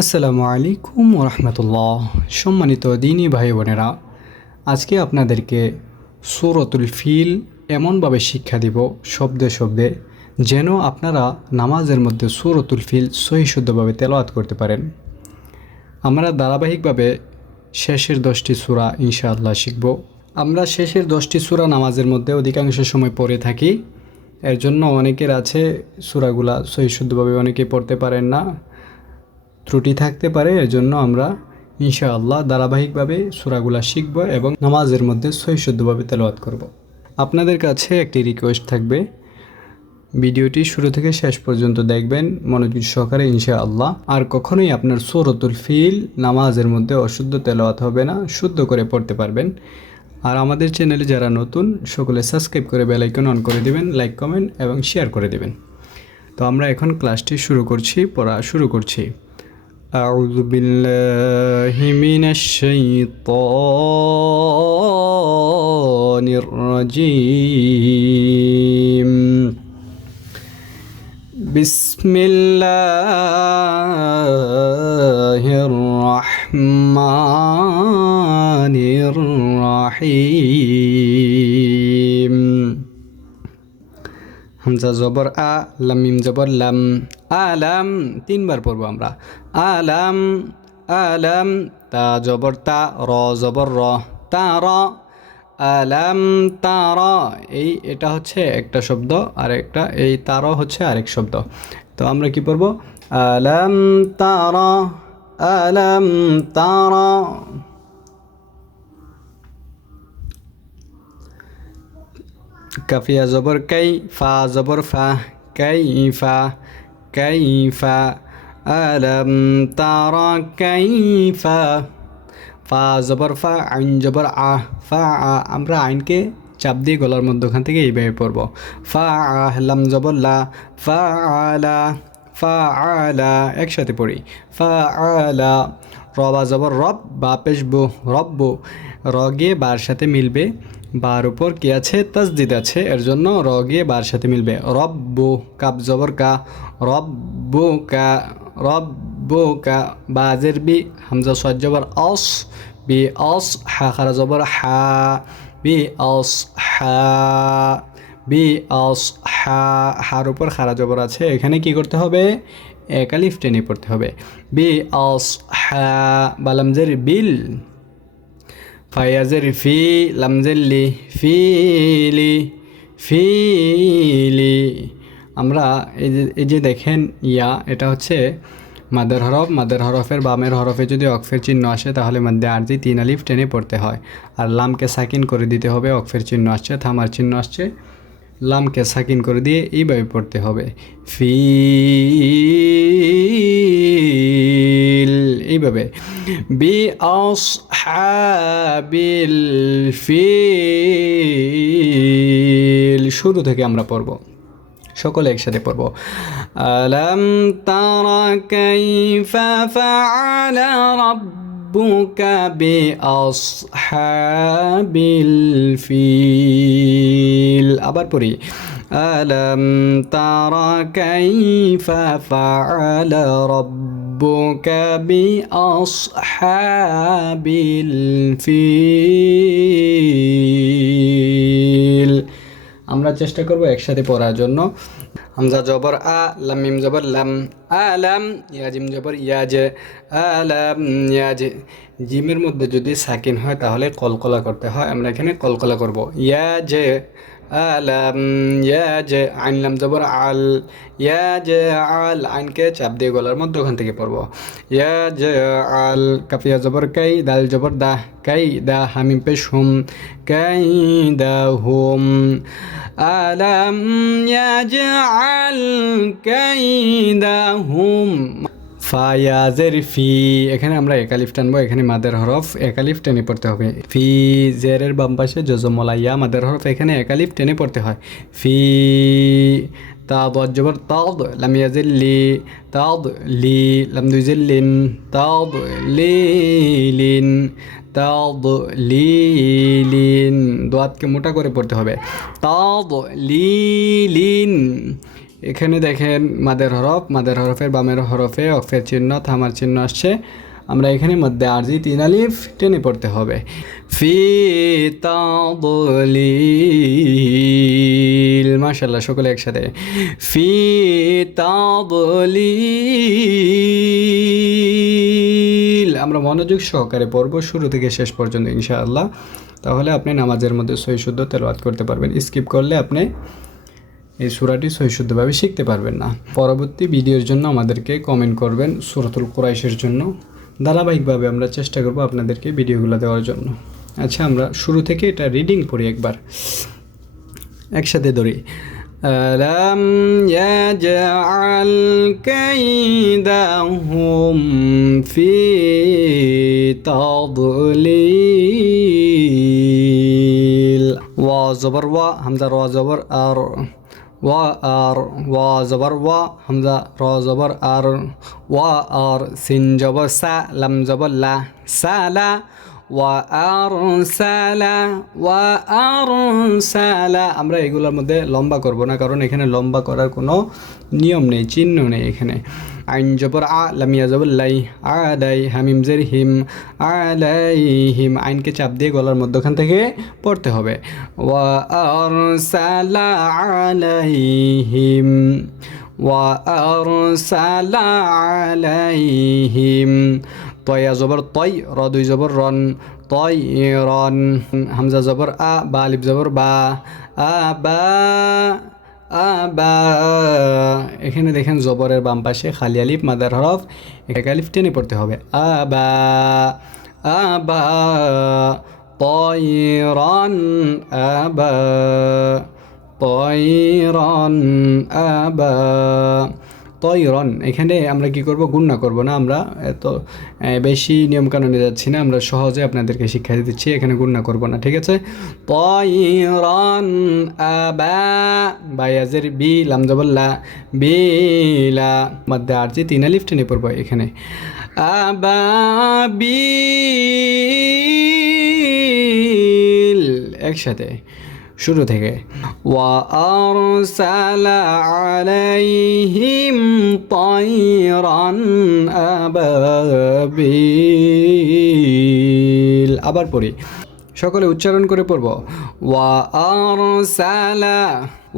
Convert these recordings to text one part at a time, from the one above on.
আসসালামু আলাইকুম ওরহমতুল্লাহ। সম্মানিত দিনী ভাই বোনেরা, আজকে আপনাদেরকে সূরাতুল ফিল এমনভাবে শিক্ষা দিব শব্দে শব্দে যেন আপনারা নামাজের মধ্যে সূরাতুল ফিল সহি শুদ্ধভাবে তেলাওয়াত করতে পারেন। আমরা ধারাবাহিকভাবে শেষের 10টি সূরা ইনশাআল্লাহ শিখব। আমরা শেষের 10টি সূরা নামাজের মধ্যে অধিকাংশ সময় পড়ে থাকি। এর জন্য অনেকের আছে সূরাগুলা সহি শুদ্ধভাবে অনেকে পড়তে পারেন না, ত্রুটি থাকতে পারে। এজন্য আমরা ইনশাআল্লাহ ধারাবাহিকভাবে সূরাগুলা শিখব এবং নামাজের মধ্যে সহি শুদ্ধভাবে তেলাওয়াত করব। আপনাদের কাছে একটি রিকোয়েস্ট থাকবে, ভিডিওটি শুরু থেকে শেষ পর্যন্ত দেখবেন মনোযোগ সহকারে ইনশাআল্লাহ। আর কখনোই আপনার সূরাতুল ফিল নামাজের মধ্যে অশুদ্ধ তেলাওয়াত হবে না, শুদ্ধ করে পড়তে পারবেন। আর আমাদের চ্যানেলে যারা নতুন সকলে সাবস্ক্রাইব করে বেল আইকন অন করে দিবেন, লাইক কমেন্ট এবং শেয়ার করে দিবেন। তো আমরা এখন ক্লাসটি শুরু করছি, পড়া শুরু করছি। أعوذ بالله من الشيطان الرجيم. بسم الله الرحمن الرحيم. হামজা জবর আ, লাম মিম জবর লাম, আলাম তিনবার পড়বো আমরা। আলাম আলাম, তা জবর তা, র জবর র, তারা, আলাম তারা। এটা হচ্ছে একটা শব্দ, আর একটা এই তারা হচ্ছে আরেক শব্দ। তো আমরা কি পড়বো? আলাম তারা, আলাম তারা। কাফিয়া জবর কাই, ফা জবর ফা, কাইফা কাইফা, আলাম তারা কাইফা। ফা জবর ফা, আইন জবর আ, ফা আ। আমরা আইনকে চাপ দিয়ে গলার মধ্যখান থেকে এইভাবে পড়ব। ফা আ, লাম জবর লা, ফা আলা, ফা আলা। একসাথে পড়ি, ফা আলা। রবা জবর রব, বা পেশ বু, রব্বু। র গিয়ে বার সাথে মিলবে, বার উপর কি আছে? তাসদিদ আছে, এর জন্য র গিয়ে বার সাথে মিলবে। রব্বু, কাব জবর কা, রব্বু কা, রব্বু কা। বাজের বি, হামজা সদ জবর অস, বি অস। হা খারা জবর হা, বি অস হা, বি অস হা। হার উপর খারা জবর আছে, এখানে কি করতে হবে? এক আলিফ টেনে পড়তে হবে। বি অস হা। বালামজের বিল, ফায়াজের ফি, লামজের লি, ফিলি ফিলি। আমরা এই যে দেখেন ইয়া, এটা হচ্ছে মাদের হরফ। মাদের হরফের বামের হরফে যদি অক্ফের চিহ্ন আসে তাহলে মধ্যে আরজি 3 আলিফ টেনে পড়তে হয়। আর লামকে সাকিন করে দিতে হবে। অক্ফের চিহ্ন আসছে, থামার চিহ্ন আসছে, লামকে সাকিন করে দিয়ে এইভাবে পড়তে হবে। ফিল, এইভাবে। বি আসহাবিল ফিল। শুরু থেকে আমরা পড়ব, সকলে একসাথে পড়ব। আলাম তারা কাইফা ফাআলা রাব্বুকা বিআসহাবিল ফিল। আবার পড়ি, আলাম তারা কাইফা ফাআলা রাব্বুকা বিআসহাবিল ফিল। আমরা চেষ্টা করব একসাথে পড়ার জন্য। হামজা জবর আ, লাম মিম জবর লাম, আলাম। ইয়াজিম জবর ইয়াজ, আলাম ইয়াজ। জিমের মধ্যে যদি সাকিন হয় তাহলে কলকলা করতে হয়, আমরা এখানে কলকলা করব। ইয়াজ আলাম ইয়াজ। আইন লাম জবর আল, ইয়াজ আল। আইনকে চাপ দিয়ে গলার মধ্যে ওখান থেকে পড়ব। ইয়াজ আল। কাফিয়া জবর কাই, দাল জবর দা, কাই দা। হামিম পেশ হুম, কাই দা হুম। আলাম ইয়াজআল কাইদাহুম। ফায়াজের ফি, এখানে আমরা একালিফ টানবো, এখানে মাদের হরফ একালিফ টেনে পড়তে হবে। ফি জেরের বাম পাশে জজমলা ইয়া মাদের হরফ, এখানে একালিফ টেনে পড়তে হয়। ফি। তাদ জবর তাদ, লাম ইয়াজিল লি, তাদ লি। লাম দুইজিল লিন, তাদ লিন, তাদ লিন। দোয়াতকে মোটা করে পড়তে হবে। তাদ লিন। এখানে দেখেন মাদের হরফের বামের হরফে অক্ফের চিহ্ন থামার চিহ্ন আসছে। আমরা এখানে মধ্যে আরজি 3 আলিফ টেনে পড়তে হবে। ফি তাদলিল, মাশাআল্লাহ সকলে একসাথে। ফি তাদলিল, আমরা মনোযোগ সহকারে পড়ব শুরু থেকে শেষ পর্যন্ত ইনশাআল্লাহ। তাহলে আপনি নামাজের মধ্যে সহি শুদ্ধ তেলাওয়াত করতে পারবেন। স্কিপ করলে আপনি এই সূরাটি সহি শুদ্ধভাবে শিখতে পারবেন না। পরবর্তী ভিডিওর জন্য আমাদেরকে কমেন্ট করবেন সূরাতুল কুরাইশের জন্য। ধারাবাহিকভাবে আমরা চেষ্টা করব আপনাদেরকে ভিডিওগুলো দেওয়ার জন্য। আচ্ছা, আমরা শুরু থেকে এটা রিডিং পড়ি একবার, একসাথে ধরি। আলাম ইয়াজআল কাইদাহুম ফি তাদলিল। ওয়া জবর ওয়া, হামজা র জবর আর, ওয়া আর, ওয়া জবর ওয়া, হামজা র জবর আর, ওয়া আর, সিন জবর সা, লাম জবর লা, সালা। ওয়া আরসালা, ওয়া আরসালা। আমরা এগুলোর মধ্যে লম্বা করব না, কারণ এখানে লম্বা করার কোনো নিয়ম নেই, চিহ্ন নেই এখানে। আইন জবর আ, লামিয়া জবর লাই, আলাই, হামিম জের হিম, আলাইহিম। আইনকে চাপ দিয়ে গলার মধ্যখান থেকে পড়তে হবে। ওয়া আরসালা আলাইহিম, ওয়া আরসালা আলাইহিম। তয়া জবর তয়, র দুই জবর রন, তয় রন। হামজা জবর আ, বা আলিফ জবর বা, আবা আবা। এখানে দেখেন জবরের বাম পাশে খালি আলিফ মাদার হরফ, এক আলিফ টেনে পড়তে হবে। আবা আবা, তয়রন আবা, তয়রন আবা, তয়রন। এখানে আমরা কি করব, গুণনা করব না, আমরা এত বেশি নিয়মকানুনে যাচ্ছি না, আমরা সহজে আপনাদেরকে শিক্ষা দিচ্ছি, এখানে গুণনা করব না, ঠিক আছে। তয়রন আবা, বায়াজের বি, লাম জবর লা, বিলা। মধ্যে আরজি 3 আলিফ টেনে পড়ব এখানে। আবাবিল, একসাথে শুরু থেকে। ওয়া আরসালা আলাইহিম তায়রান আবাবিল। আবার পড়ি, সকলে উচ্চারণ করে পড়ব। ওয়া আরসালা,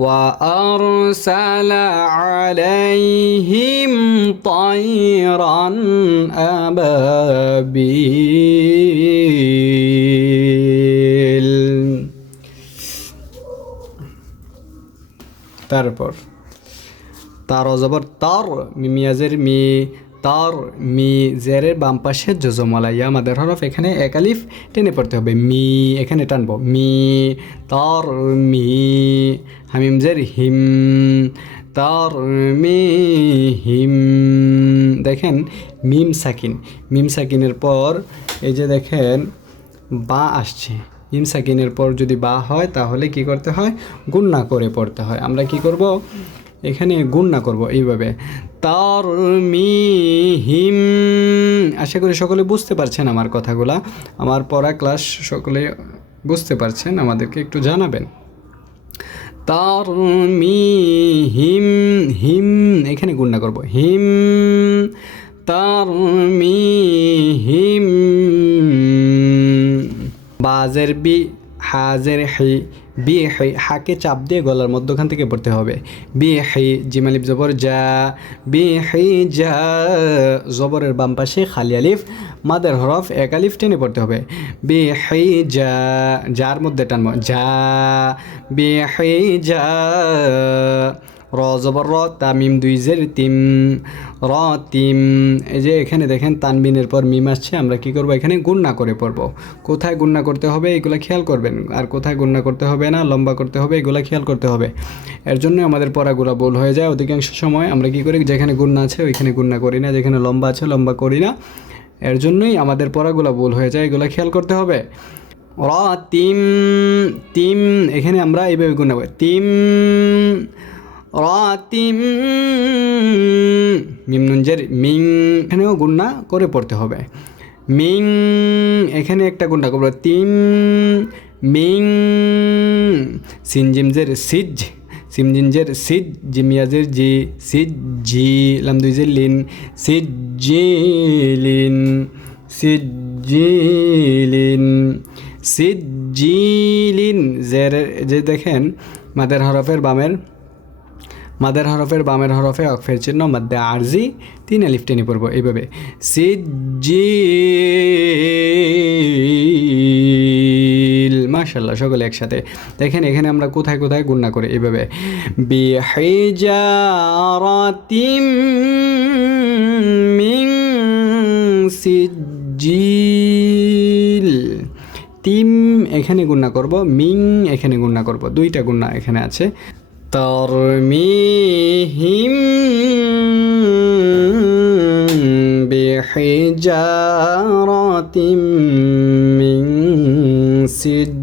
ওয়া আরসালা আলাইহিম তায়রান আবাবিল। তারপর তার জবর তার, মিমিয়াজের মি, তার মি, জেরের বাম পাশে জজমালাইয়া মাদের হরফ, এখানে এক আলিফ টেনে পড়তে হবে। মি, এখানে টানবো, মি, তার মি। হামিম জের হিম, তার মি হিম। দেখেন মিম সাকিন, মিম সাকিনের পর এই যে দেখেন বা আসছে, মিম সাকিনের পর যদি বা হয় তাহলে কি করতে হয়, গুণনা করে পড়তে হয়। আমরা কি করব, এখানে গুণনা করব এইভাবে, তার মি হিম। আশা করি সকলে বুঝতে পারছেন আমার কথাগুলা, আমার পড়া ক্লাস সকলে বুঝতে পারছেন, আমাদেরকে একটু জানাবেন। তার মি হিম, হিম এখানে গুণনা করব, হিম, তার মি হিম। বাজের বি, হাজের হি, বি হি, হাকে চাপ দিয়ে গলার মধ্যখান থেকে পড়তে হবে। বি হি, জিম আলিফ জবর যা, বি হি যা। জবরের বাম পাশে খালি আলিফ মাদের হরফ, এক আলিফ টেনে পড়তে হবে। বি হি যা, যার মধ্যে টানবো, যা, বি হি যা। র জবর র, তামিম দুই জের তিম, র তিম। এই যে এখানে দেখেন তানবিনের পর মিম আসছে, আমরা কি করব, এখানে গুণনা করে পড়ব। কোথায় গুণনা করতে হবে এগুলো খেয়াল করবেন, আর কোথায় গুণনা করতে হবে না, লম্বা করতে হবে, এগুলো খেয়াল করতে হবে। এর জন্য আমাদের পড়াগুলো ভুল হয়ে যায় অধিকাংশ সময়। আমরা কি করি, যেখানে গুণনা আছে ওইখানে গুণনা করি না, যেখানে লম্বা আছে লম্বা করি না, এর জন্যই আমাদের পড়াগুলো ভুল হয়ে যায়, এগুলো খেয়াল করতে হবে। র তিম, তিম এখানে আমরা এইভাবে গুণনা করি, তিম, রাতিম। মিম নুনজের মিং, এখানেও গুণনা করে পড়তে হবে। মিং, এখানে একটা গুণনা করবো, তিম, মিং। সিনজিমজের সিজ, সিম জিঞ্জের সিদ, জিমিয়াজের জি, সিদ জি, লাম দুইজের লিন, সিদ জিলিন, সিদ জিলিন, সিদ জিলিন। যে দেখেন মাদের হরফের বামের হরফে অকফের চিহ্ন মাদ্দে আরজি 3 আলিফ টেনে পড়ব এইভাবে, সিজিল। মাশাআল্লাহ, সকলে একসাথে দেখেন এখানে আমরা কোথায় কোথায় গুণনা করি এইভাবে, বিহিজারাতিম মিন সিজিল। তিম এখানে গুণনা করব, মিং এখানে গুণনা করব, দুইটা গুণনা এখানে আছে। তরমিহিম বিহিজারাতিম মিন সিজিল।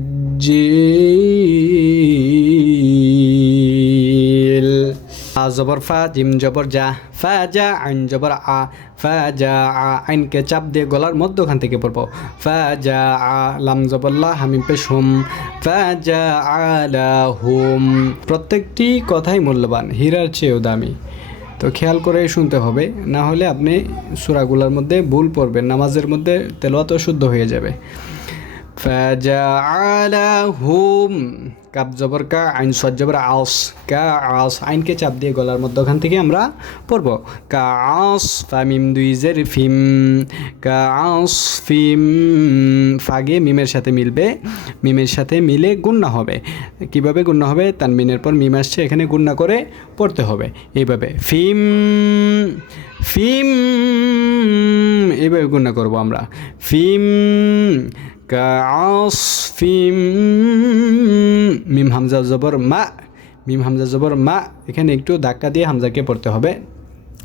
জবর ফা, জিম জবর যা, ফা যা, আইন জবর আ, ফা যা আ, আইনকে চাপ দিয়ে গলার মধ্যখান থেকে পড়ব, ফা যা আ, লাম জবর লা, হামিম পেশ হুম, ফা যা আলা হুম। প্রত্যেকটি কথাই মূল্যবান, হীরার চেয়েও দামি। তো খেয়াল করে শুনতে হবে, না হলে আপনি সূরাগুলোর মধ্যে ভুল পড়বেন, নামাজের মধ্যে তেলাওয়াত অশুদ্ধ হয়ে যাবে। ফাজাআলাহুম, কাব জবর কা, আইন সদ জবর আস, কা আস, আইনকে চাপ দিয়ে গলার মধ্যখান থেকে আমরা পড়ব, কা আস, ফা মিম দুই জের ফিম, কা আস ফিম। ফাগে মিমের সাথে মিলবে, মিমের সাথে মিলে গুণনা হবে। কিভাবে গুণনা হবে? তানমিনের পর মিম আসছে, এখানে গুণনা করে পড়তে হবে এইভাবে, ফিম ফিম, এইভাবে গুণনা করব আমরা, ফিম কাসফিম। মিম হামজা জবর মা, মিম হামজা জবর মা, এখানে একটু ধাক্কা দিয়ে হামজাকে পড়তে হবে,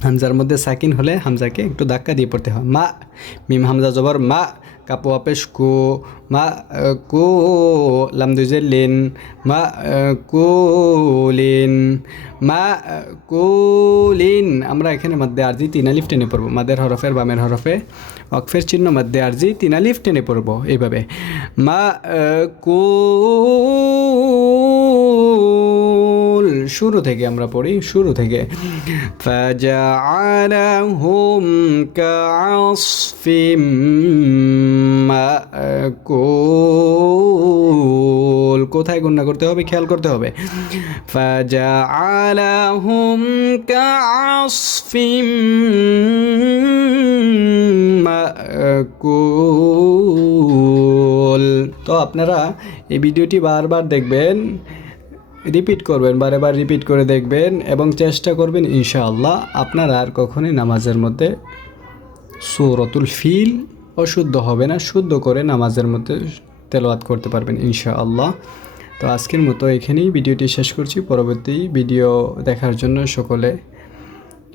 হামজার মধ্যে সাকিন হলে হামজাকে একটু ধাক্কা দিয়ে পড়তে হবে, মা। মিম হামজা জবর মা, কাপু আপেশ কু, মা কু, লাম দুইজের লিন, মা কুলিন, মা কুলিন। আমরা এখানে মধ্যে আরজি 3 আলিফ টেনে পড়ব, মাদের হরফের বামের হরফে অকফের চিহ্ন মধ্যে আরজি 3 আলিফ টেনে পড়ব এইভাবে, মা কুল। শুরু থেকে আমরা পড়ি, শুরু থেকে, ফাজআলাহুম কাআসফিম মাকুল। কোথায় গুণনা করতে হবে খেয়াল করতে হবে, ফাজআলাহুম কাআসফিম মাকুল। তো আপনারা এই ভিডিওটি বারবার দেখবেন, রিপিট করবেন, বারেবার রিপিট করে দেখবেন এবং চেষ্টা করবেন ইনশাআল্লাহ আপনারা আর কখনোই নামাজের মধ্যে সূরাতুল ফিল অশুদ্ধ হবে না, শুদ্ধ করে নামাজের মধ্যে তেলাওয়াত করতে পারবেন ইনশাআল্লাহ। তো আজকের মতো এখানেই ভিডিওটি শেষ করছি। পরবর্তী ভিডিও দেখার জন্য সকলে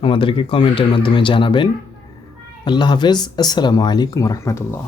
আমাদেরকে কমেন্টের মাধ্যমে জানাবেন। আল্লাহ হাফেজ, আসসালামু আলাইকুম ওয়া রাহমাতুল্লাহ।